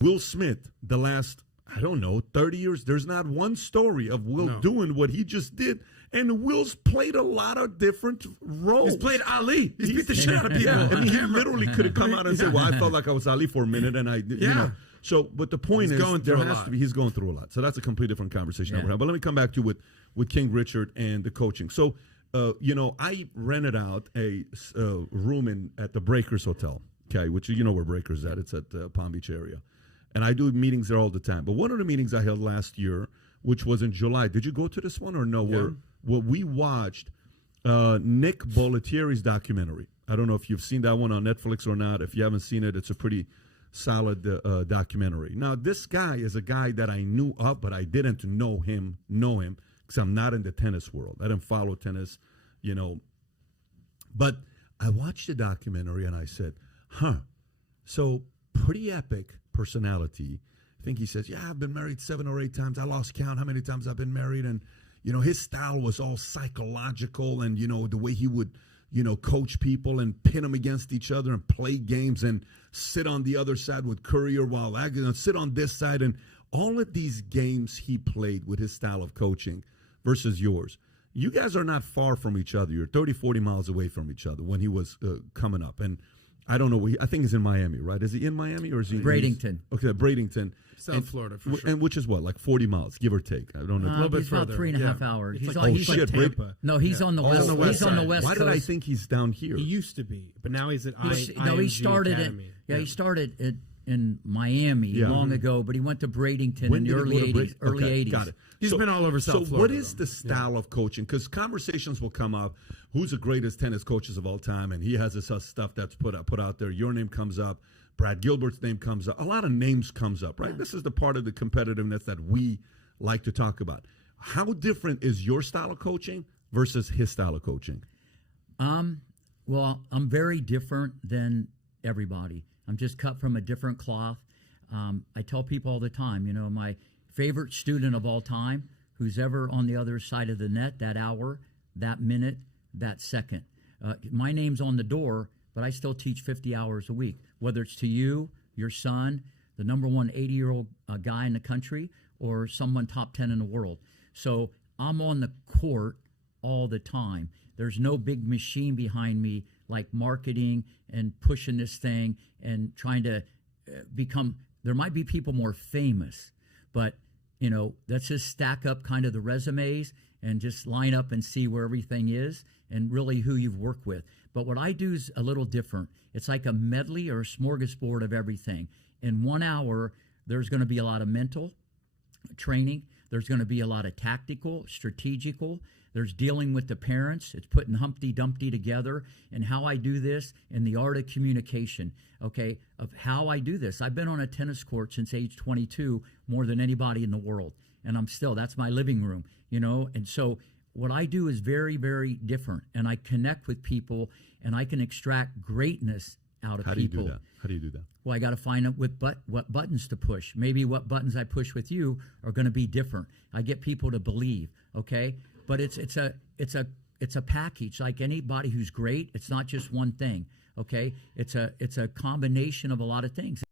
Will Smith, the last, I don't know, 30 years, there's not one story of Will doing what he just did. And Will's played a lot of different roles. He's played Ali. He's beat the shit out of people. Yeah, and he literally could have come out and said, well, I felt like I was Ali for a minute. And you know. So, but the point is, he's going through a lot. So that's a completely different conversation. Yeah. But let me come back to with King Richard and the coaching. So, you know, I rented out a room at the Breakers Hotel, okay, which you know where Breakers at. It's at Palm Beach area. And I do meetings there all the time. But one of the meetings I held last year, which was in July, did you go to this one or no? Yeah. Where we watched Nick Bollettieri's documentary. I don't know if you've seen that one on Netflix or not. If you haven't seen it, it's a pretty solid documentary. Now, this guy is a guy that I knew of, but I didn't know him because I'm not in the tennis world. I didn't follow tennis, you know. But I watched the documentary and I said, so pretty epic personality. I think he says, yeah, I've been married 7 or 8 times. I lost count how many times I've been married. And, you know, his style was all psychological and, you know, the way he would, you know, coach people and pin them against each other and play games and sit on the other side with Courier while sit on this side. And all of these games he played with his style of coaching versus yours. You guys are not far from each other. You're 30, 40 miles away from each other when he was coming up. And I don't know. I think he's in Miami, right? Is he in Miami or is he Bradenton? Okay, Bradenton. South Florida, for sure. And which is what, like 40 miles, give or take? I don't know. A little bit further. About 3.5 hours. He's Tampa. No, he's on the west. He's on the west Why coast. did I think he's down here? He used to be, but now he's at he started Academy. He started in Miami long ago, but he went to Bradenton in the early 80s. Got it. He's been all over South Florida. So what is the style of coaching? Because conversations will come up. Who's the greatest tennis coaches of all time? And he has this stuff that's put out there. Your name comes up. Brad Gilbert's name comes up. A lot of names comes up, right? Yeah. This is the part of the competitiveness that we like to talk about. How different is your style of coaching versus his style of coaching? Well, I'm very different than everybody. I'm just cut from a different cloth. I tell people all the time, you know, my favorite student of all time, who's ever on the other side of the net, that hour, that minute, that second. My name's on the door, but I still teach 50 hours a week, whether it's to you, your son, the number one 80-year-old guy in the country, or someone top 10 in the world. So I'm on the court all the time. There's no big machine behind me like marketing and pushing this thing and trying to become. There might be people more famous, but, you know, let's just stack up kind of the resumes and just line up and see where everything is and really who you've worked with. But what I do is a little different. It's like a medley or a smorgasbord of everything. In 1 hour, there's going to be a lot of mental training. There's going to be a lot of tactical, strategical. There's dealing with the parents. It's putting Humpty Dumpty together and how I do this and the art of communication, okay, of how I do this. I've been on a tennis court since age 22 more than anybody in the world. And that's my living room, you know. And so what I do is very, very different. And I connect with people and I can extract greatness out of people. How do you do that? Well, I got to find out what buttons to push. Maybe what buttons I push with you are going to be different. I get people to believe, okay? But it's a package. Like anybody who's great, it's not just one thing, okay? It's a combination of a lot of things.